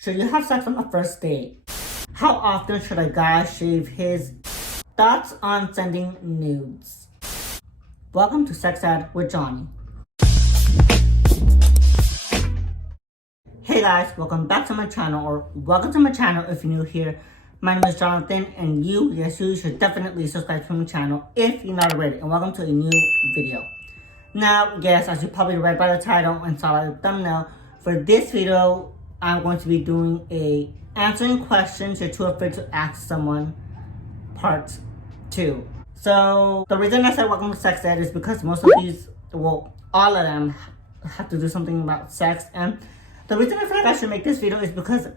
Should you have sex on the first date? How often should a guy shave his? Thoughts on sending nudes. Welcome to Sex Ed with Johnny. Hey guys, welcome back to my channel, or welcome to my channel if you're new here. My name is Jonathan, and you should definitely subscribe to my channel if you're not already, and welcome to a new video. Now, yes, as you probably read by the title and saw by the thumbnail, for this video, I'm going to be doing a answering questions you're too afraid to ask someone, part 2. So, the reason I said welcome to Sex Ed is because most of these, well, all of them have to do something about sex, and the reason I feel like I should make this video is because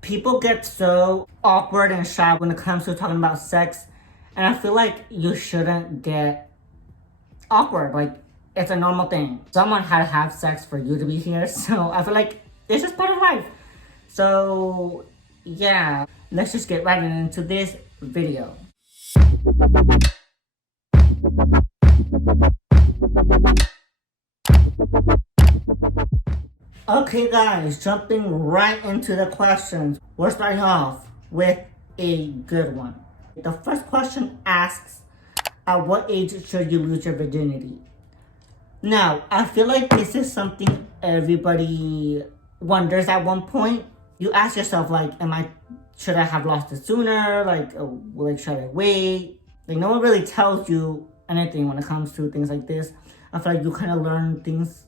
people get so awkward and shy when it comes to talking about sex, and I feel like you shouldn't get awkward. Like, it's a normal thing. Someone had to have sex for you to be here, so I feel like it's just part of life. So, yeah, let's just get right into this video. Okay guys, jumping right into the questions. We're starting off with a good one. The first question asks, at what age should you lose your virginity? Now, I feel like this is something everybody wonders at one point. You ask yourself, like, should I have lost it sooner? Like, should I wait? Like, no one really tells you anything when it comes to things like this. I feel like you kind of learn things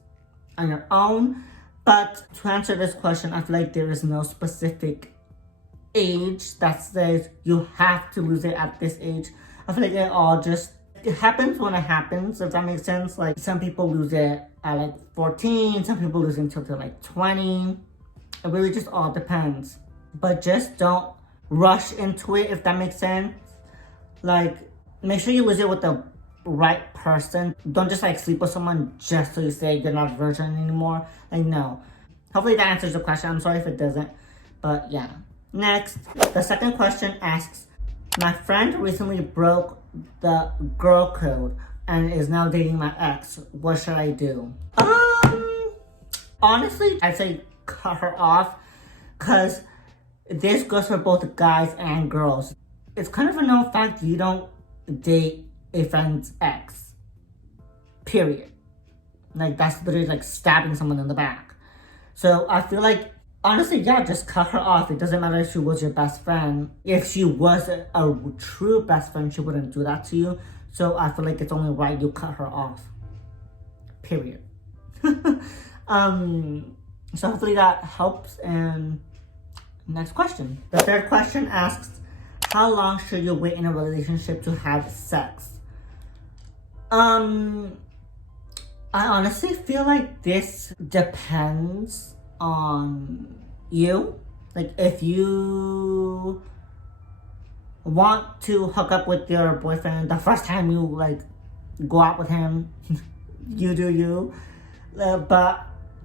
on your own. But to answer this question, I feel like there is no specific age that says you have to lose it at this age. I feel like it happens when it happens, if that makes sense. Like, some people lose it at like 14, some people lose it until they're like 20. It really just all depends. But just don't rush into it, if that makes sense. Like, make sure you lose it with the right person. Don't just like sleep with someone just so you say you're not a virgin anymore. Like, no. Hopefully that answers the question. I'm sorry if it doesn't. But yeah. Next, the second question asks, my friend recently broke the girl code and is now dating my ex. What should I do? Honestly, I'd say cut her off, because this goes for both guys and girls. It's kind of a known fact you don't date a friend's ex. Period. Like, that's literally like stabbing someone in the back. So I feel like, honestly, yeah, just cut her off. It doesn't matter if she was your best friend. If she was a true best friend, she wouldn't do that to you. So I feel like it's only right you cut her off. Period. So hopefully that helps. And next question. The third question asks, how long should you wait in a relationship to have sex? I honestly feel like this depends on you. Like, if you want to hook up with your boyfriend the first time you like go out with him, you do you. But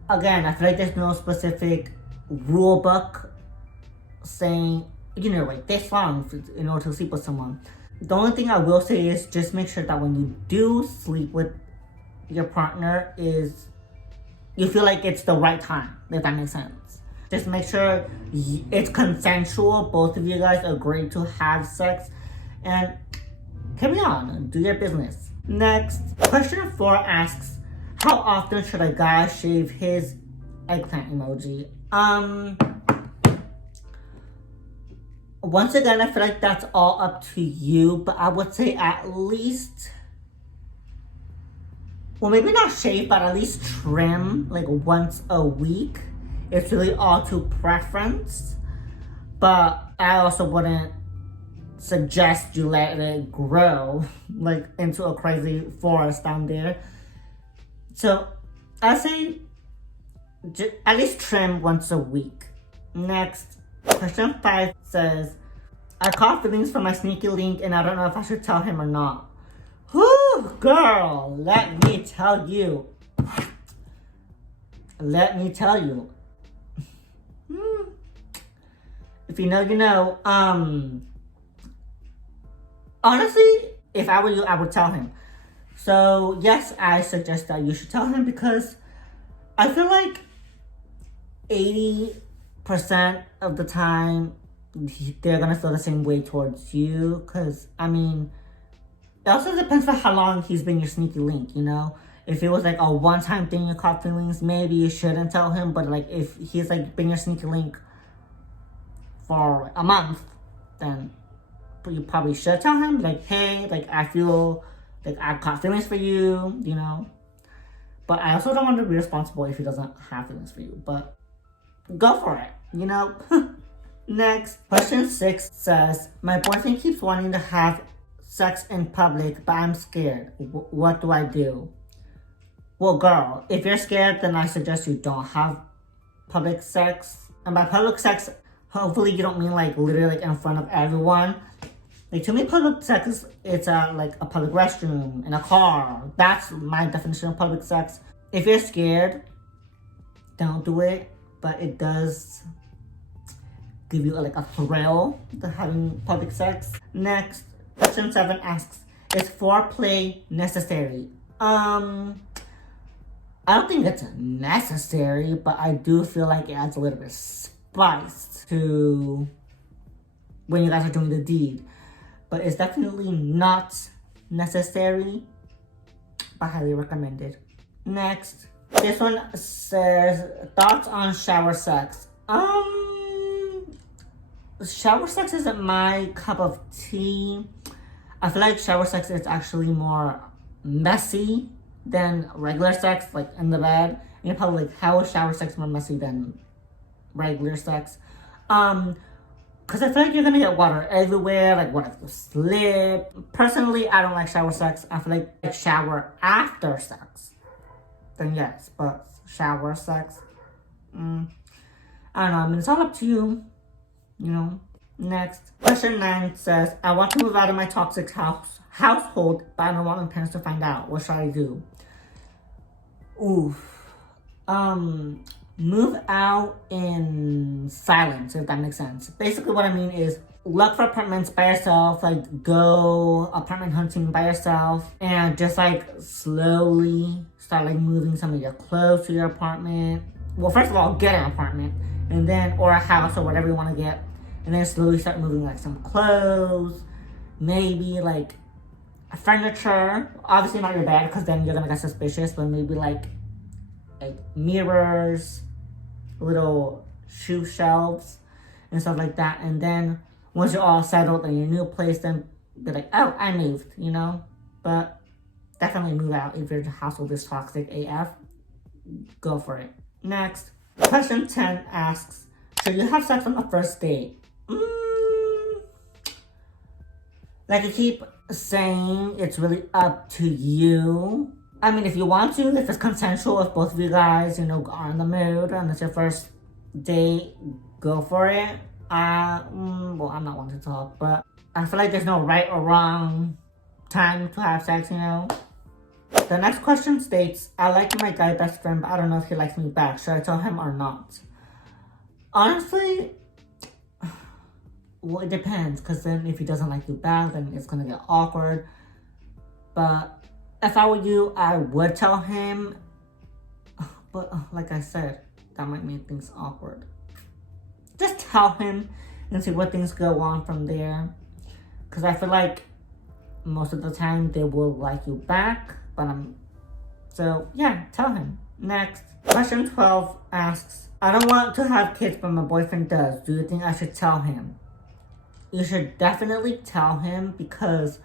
again, I feel like there's no specific rule book saying, wait this long in order to sleep with someone. The only thing I will say is just make sure that when you do sleep with your partner is you feel like it's the right time, if that makes sense. Just make sure it's consensual, both of you guys agree to have sex, and carry on, do your business. Next, question 4 asks, how often should a guy shave his eggplant emoji? Once again, I feel like that's all up to you, but I would say at least, well, maybe not shave, but at least trim like once a week. It's really all to preference, but I also wouldn't suggest you let it grow like into a crazy forest down there. So I say at least trim once a week. Next, question 5 says, I caught feelings from my sneaky link and I don't know if I should tell him or not. Whew, girl, let me tell you. If you know, you know. Honestly, if I were you, I would tell him. So yes, I suggest that you should tell him, because I feel like 80 of the time, they're gonna feel the same way towards you. Cause I mean, it also depends for how long he's been your sneaky link, you know? If it was like a one-time thing you caught feelings, maybe you shouldn't tell him. But like if he's like been your sneaky link for a month, then you probably should tell him, like, hey, like I feel like I caught feelings for you, you know? But I also don't want to be responsible if he doesn't have feelings for you. But go for it, you know? Next, question 6 says, my boyfriend keeps wanting to have sex in public, but I'm scared. What do I do? Well, girl, if you're scared, then I suggest you don't have public sex. And by public sex, hopefully you don't mean like literally like in front of everyone. Like to me, public sex it's like a public restroom, in a car. That's my definition of public sex. If you're scared, don't do it. But it does give you like a thrill to having public sex. Next, question 7 asks, is foreplay necessary? I don't think it's necessary, but I do feel like it adds a little bit of spice to when you guys are doing the deed. But it's definitely not necessary, but highly recommended. Next, this one says, thoughts on shower sex. Shower sex isn't my cup of tea. I feel like shower sex is actually more messy than regular sex, like in the bed. And you're probably like, how is shower sex more messy than regular sex? Because I feel like you're gonna get water everywhere, like what if you slip? Personally, I don't like shower sex. I feel like shower after sex, then yes, but shower sex, I don't know, I mean, it's all up to you, you know. Next, question 9 says, I want to move out of my toxic household, but I don't want my parents to find out. What should I do? Move out in silence, if that makes sense. Basically what I mean is look for apartments by yourself, like go apartment hunting by yourself, and just like slowly start like moving some of your clothes to your apartment. Well, first of all, get an apartment, and then, or a house, or whatever you want to get, and then slowly start moving like some clothes, maybe like furniture, obviously not your bed, because then you're gonna get suspicious, but maybe like mirrors, little shoe shelves, and stuff like that. And then once you're all settled in your new place, then be like, oh, I moved, you know? But definitely move out if your household is toxic AF. Go for it. Next, question 10 asks, should you have sex on the first date? Like I keep saying, it's really up to you. I mean, if you want to, if it's consensual, if both of you guys, you know, are in the mood and it's your first date, go for it. Well, I'm not one to talk, but I feel like there's no right or wrong time to have sex, you know. The next question states, I like my guy best friend, but I don't know if he likes me back. Should I tell him or not? Honestly, well, it depends, because then if he doesn't like you back, then it's gonna get awkward. But if I were you, I would tell him, but like I said, that might make things awkward. Just tell him and see what things go on from there. Because I feel like most of the time they will like you back, but so yeah, tell him. Next, question 12 asks, I don't want to have kids, but my boyfriend does. Do you think I should tell him? You should definitely tell him, because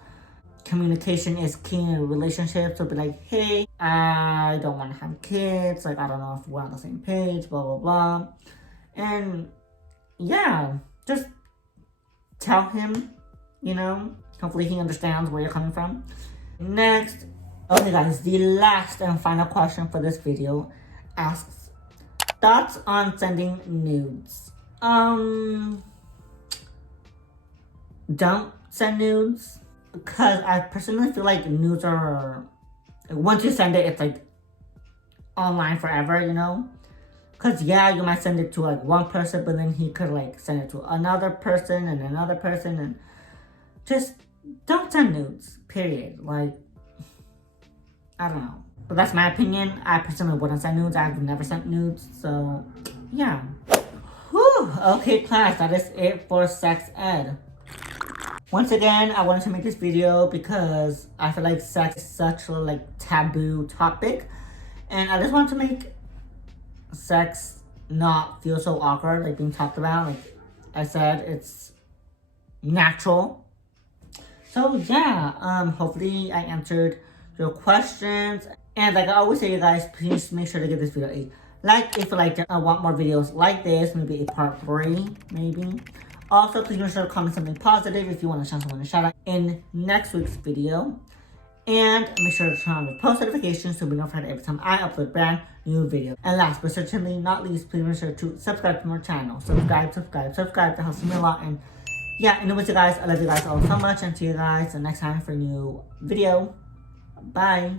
communication is key in a relationship. So be like, hey, I don't want to have kids. Like, I don't know if we're on the same page, blah, blah, blah. And yeah, just tell him, you know. Hopefully he understands where you're coming from. Next, okay guys, the last and final question for this video asks, thoughts on sending nudes? Don't send nudes. Because I personally feel like nudes are, once you send it, it's like online forever, you know? Because yeah, you might send it to like one person, but then he could like send it to another person, and just don't send nudes, period. Like, I don't know. But that's my opinion. I personally wouldn't send nudes. I've never sent nudes, so yeah. Whew. Okay, class, that is it for sex ed. Once again, I wanted to make this video because I feel like sex is such a like taboo topic, and I just wanted to make sex not feel so awkward, like being talked about. Like I said, it's natural. So yeah, hopefully I answered your questions. And like I always say, you guys, please make sure to give this video a like if you liked it. I want more videos like this, maybe a part 3, maybe. Also, please make sure to comment something positive if you want to shout someone a shout out in next week's video. And make sure to turn on the post notifications to be notified every time I upload brand new video. And last but certainly not least, please make sure to subscribe to my channel. Subscribe. That helps me a lot. And yeah, anyways, you guys, I love you guys all so much. And see you guys the next time for a new video. Bye.